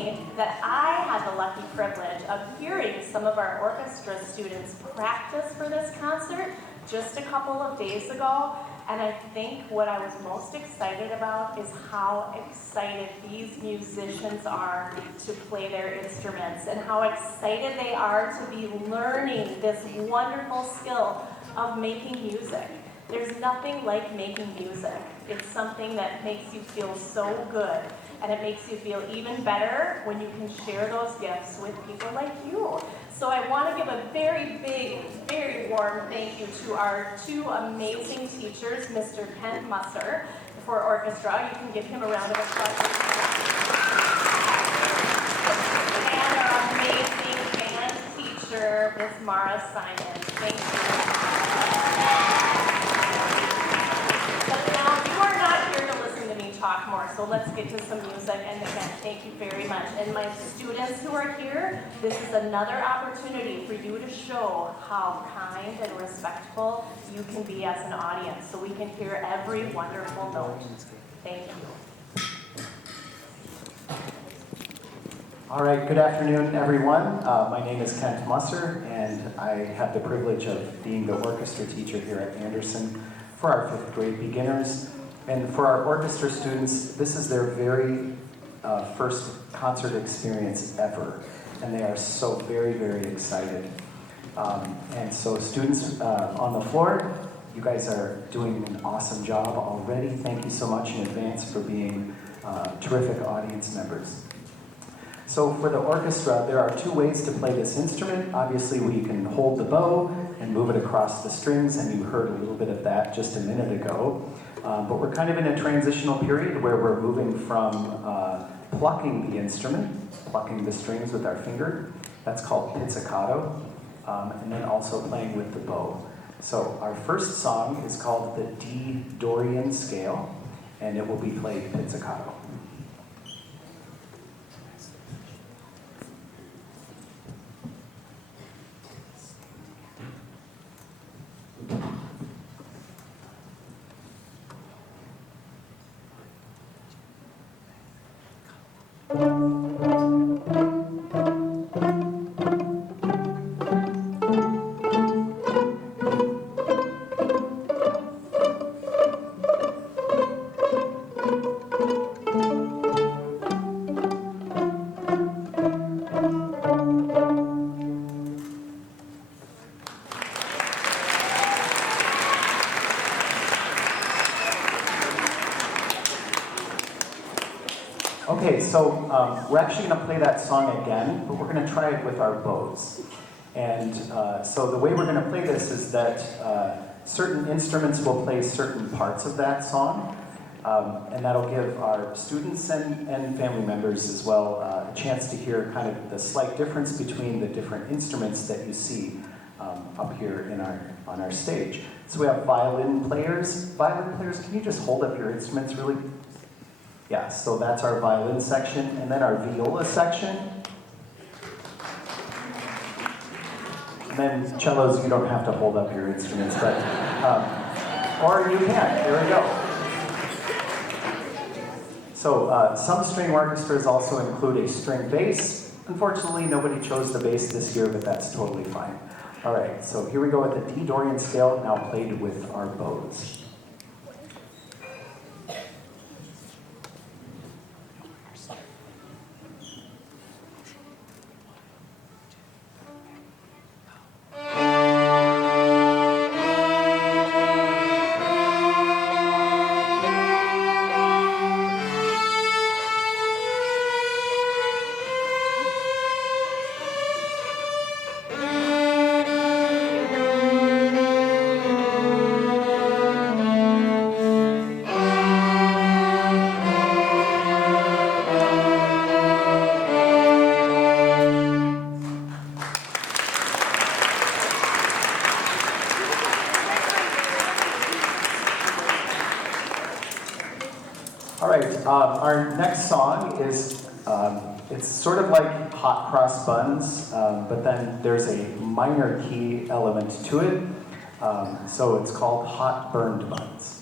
saying that I had the lucky privilege of hearing some of our orchestra students practice for this concert just a couple of days ago. And I think what I was most excited about is how excited these musicians are to play their instruments and how excited they are to be learning this wonderful skill of making music. There's nothing like making music. It's something that makes you feel so good, and it makes you feel even better when you can share those gifts with people like you. So I want to give a very big, very warm thank you to our two amazing teachers, Mr. Kent Musser for orchestra. You can give him a round of applause. And our amazing band teacher, Ms. Mara Simon. Thank you. But now you are not here to listen to me talk more, so let's get to some music. And again, thank you very much. And my students who are here, this is another opportunity for you to show how kind and respectful you can be as an audience, so we can hear every wonderful note. Thank you. All right, good afternoon, everyone. My name is Kent Musser, and I have the privilege of being the orchestra teacher here at Andersen for our 5th grade beginners. And for our orchestra students, this is their very first concert experience ever, and they are so very, very excited. And so students on the floor, you guys are doing an awesome job already. Thank you so much in advance for being terrific audience members. So for the orchestra, there are 2 ways to play this instrument. Obviously, we can hold the bow and move it across the strings, and you heard a little bit of that just a minute ago. But we're kind of in a transitional period where we're moving from plucking the instrument, plucking the strings with our finger. That's called pizzicato, and then also playing with the bow. So our first song is called the D Dorian Scale, and it will be played pizzicato. Okay, so we're actually going to play that song again, but we're going to try it with our bows. And so the way we're going to play this is that certain instruments will play certain parts of that song, and that'll give our students and family members as well a chance to hear kind of the slight difference between the different instruments that you see up here on our stage. So we have violin players. Violin players, can you just hold up your instruments really? Yeah, so that's our violin section, and then our viola section. And then cellos, you don't have to hold up your instruments, but, or you can, there we go. So some string orchestras also include a string bass. Unfortunately, nobody chose the bass this year, but that's totally fine. All right, so here we go with the D Dorian scale, now played with our bows. All right, our next song is, it's sort of like hot cross buns, but then there's a minor key element to it. So it's called hot burned buns.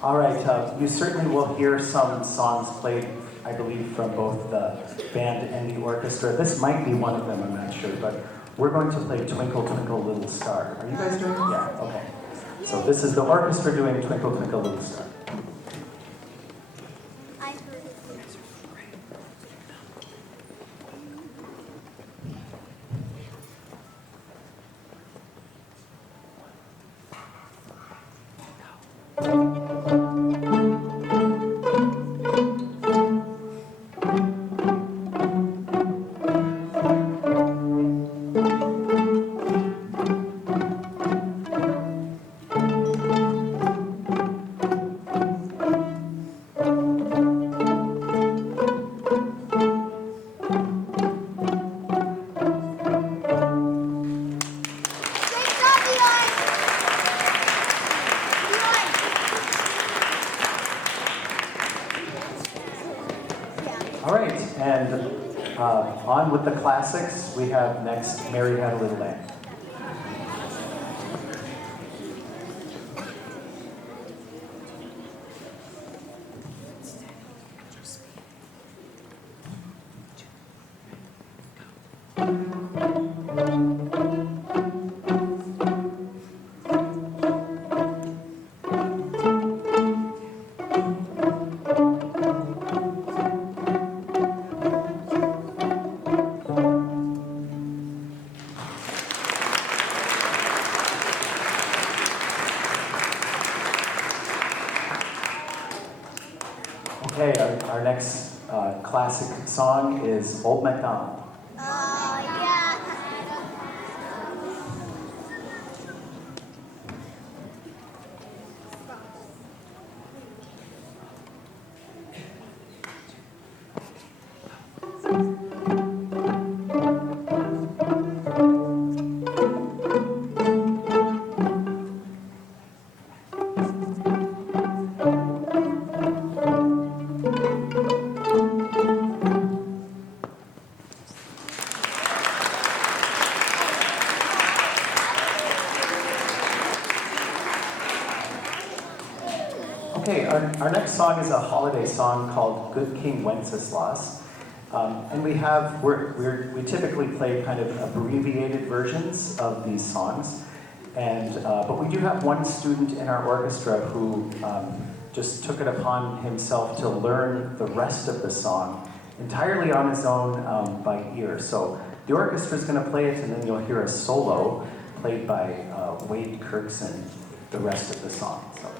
All right, you certainly will hear some songs played, I believe, from both the band and the orchestra. This might be one of them, I'm not sure, but we're going to play Twinkle Twinkle Little Star. Are you guys doing it? Yeah, okay. So this is the orchestra doing Twinkle Twinkle Little Star. All right, and on with the classics, we have next Mary Had a Little Lamb. Okay, our next classic song is Old MacDonald. Oh, yeah. Okay, our next song is a holiday song called Good King Wenceslas. And we typically play kind of abbreviated versions of these songs. But we do have one student in our orchestra who just took it upon himself to learn the rest of the song entirely on his own by ear. So the orchestra is going to play it, and then you'll hear a solo played by Wade Kirkson the rest of the song. So.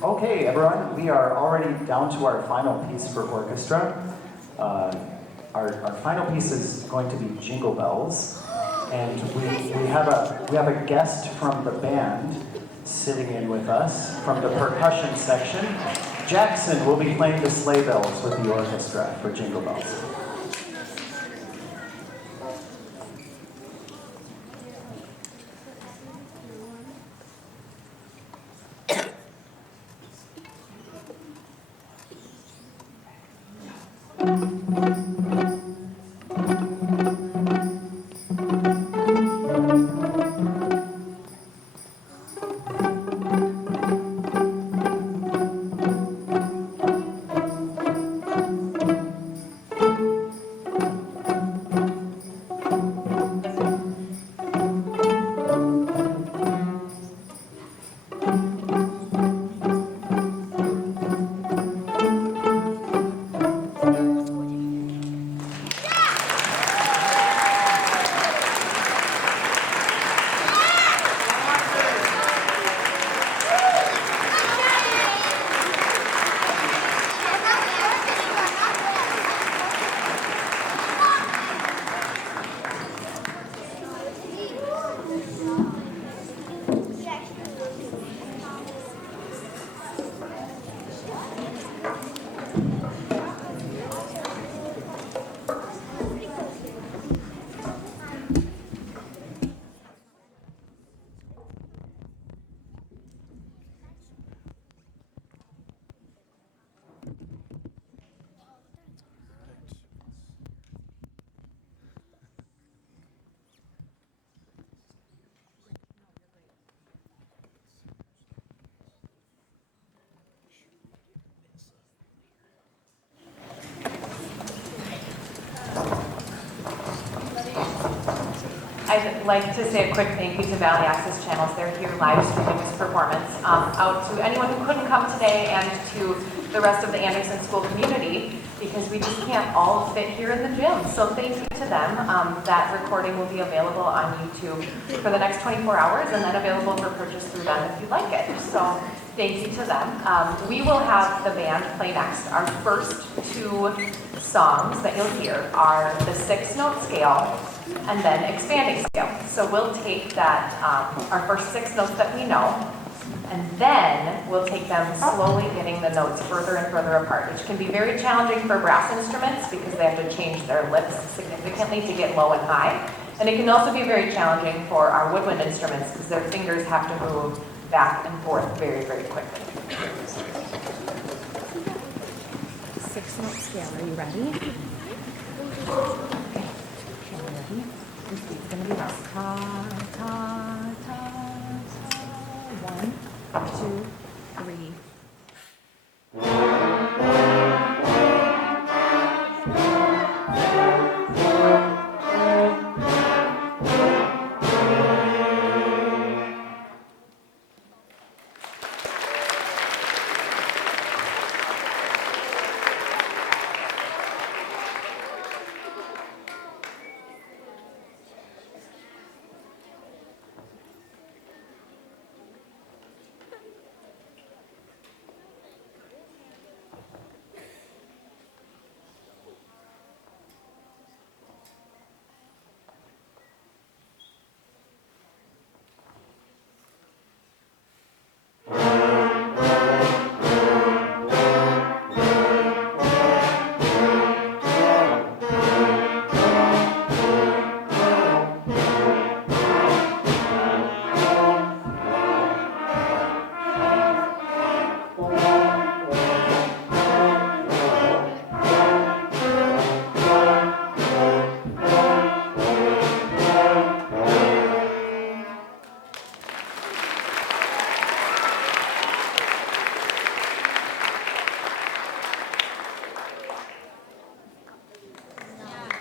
Okay, everyone, we are already down to our final piece for orchestra. Our final piece is going to be Jingle Bells, and we have a guest from the band sitting in with us from the percussion section. Jackson will be playing the sleigh bells with the orchestra for Jingle Bells. I'd like to say a quick thank you to Valley Access Channels. They're here live streaming this performance out to anyone who couldn't come today and to the rest of the Andersen school community, because we just can't all fit here in the gym. So thank you to them. That recording will be available on YouTube for the next 24 hours and then available for purchase through them if you like it. So thank you to them. We will have the band play next. Our first two songs that you'll hear are the 6-note scale and then expanding scale. So we'll take that, our first 6 notes that we know, and then we'll take them slowly getting the notes further and further apart, which can be very challenging for brass instruments because they have to change their lips significantly to get low and high. And it can also be very challenging for our woodwind instruments because their fingers have to move back and forth very, very quickly. 6-note scale, are you ready? Okay, ready? This beat's gonna be this. Ta, ta, ta, ta. 1, 2, 3.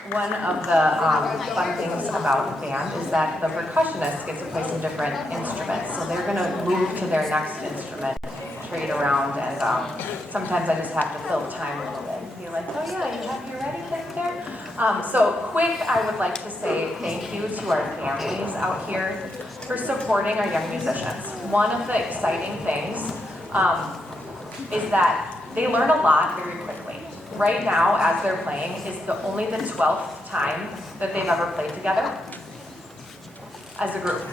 One of the fun things about band is that the percussionist gets to play some different instruments. So they're going to move to their next instrument, trade around, and sometimes I just have to fill time a little bit and be like, oh yeah, you have your ready thing there? So quick, I would like to say thank you to our families out here for supporting our young musicians. One of the exciting things is that they learn a lot very quickly. Right now, as they're playing, is only the 12th time that they've ever played together as a group.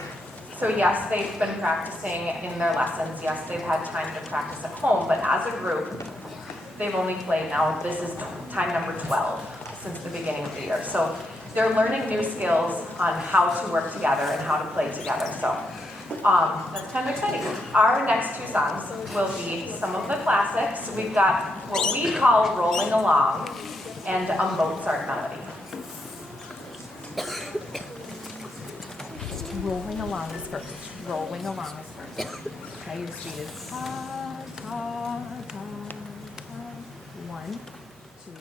So yes, they've been practicing in their lessons. Yes, they've had time to practice at home, but as a group, they've only played now. This is time number 12 since the beginning of the year. So they're learning new skills on how to work together and how to play together. So that's kind of exciting. Our next 2 songs will be some of the classics. We've got what we call Rolling Along and a Mozart melody. Rolling Along is first. Rolling Along is first. Okay, your speed is ta, ta, ta, ta. 1, 2.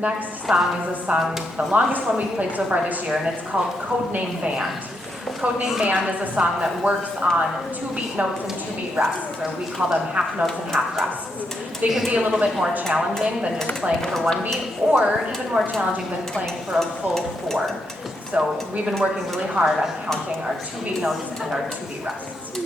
next song is a song, the longest one we've played so far this year, and it's called Codename Band. Codename Band is a song that works on 2-beat notes and 2-beat rests, or we call them half notes and half rests. They can be a little bit more challenging than just playing for 1 beat, or even more challenging than playing for a full 4. So we've been working really hard on counting our 2-beat notes and our 2-beat rests.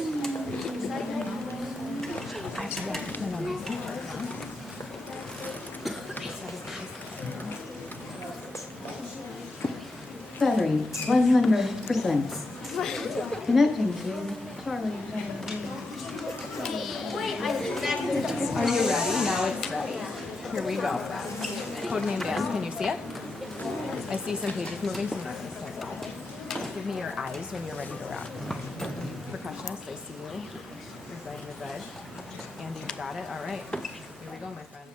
Battery 100%. Connecting to Charlie. Wait, I think that Are you ready? Now it's ready. Here we go. Codename Band. Can you see it? I see some pages moving, so I'm not going to stand still. Give me your eyes when you're ready to rock. Percussionist, I see you. Your side. Andy, you got it? All right. Here we go, my friends.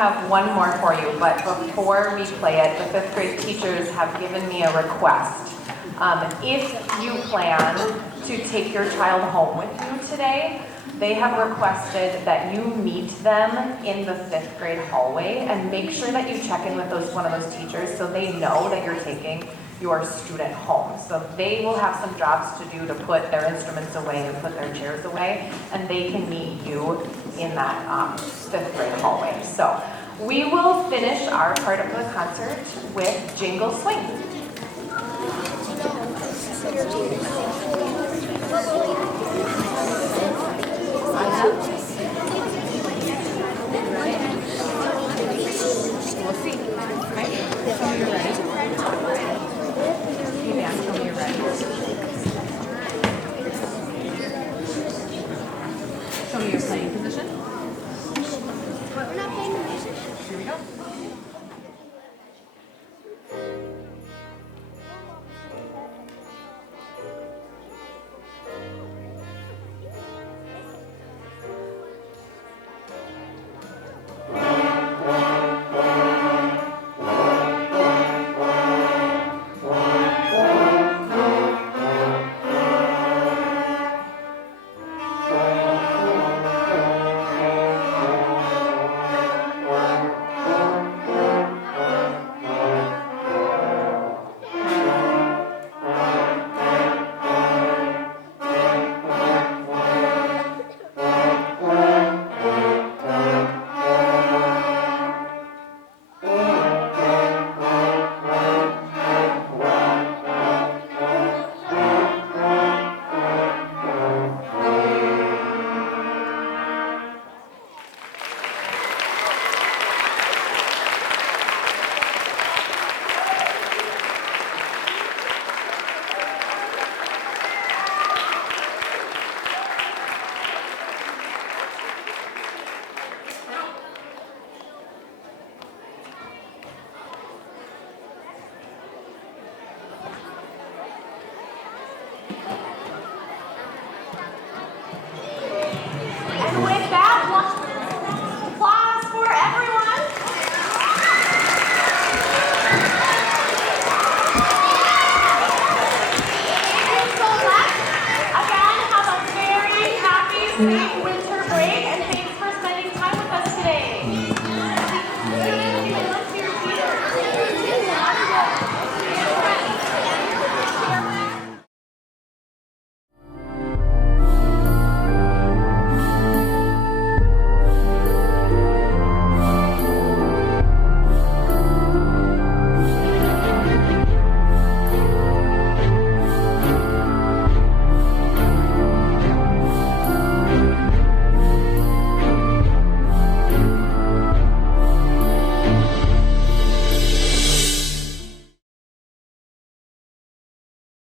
Have one more for you, but before we play it, the 5th grade teachers have given me a request. If you plan to take your child home with you today, they have requested that you meet them in the 5th grade hallway and make sure that you check in with one of those teachers so they know that you're taking your student home. So they will have some jobs to do to put their instruments away and put their chairs away, and they can meet you in that 5th grade hallway. So we will finish our part of the concert with Jingle Swing. We'll see. Okay? So you're ready?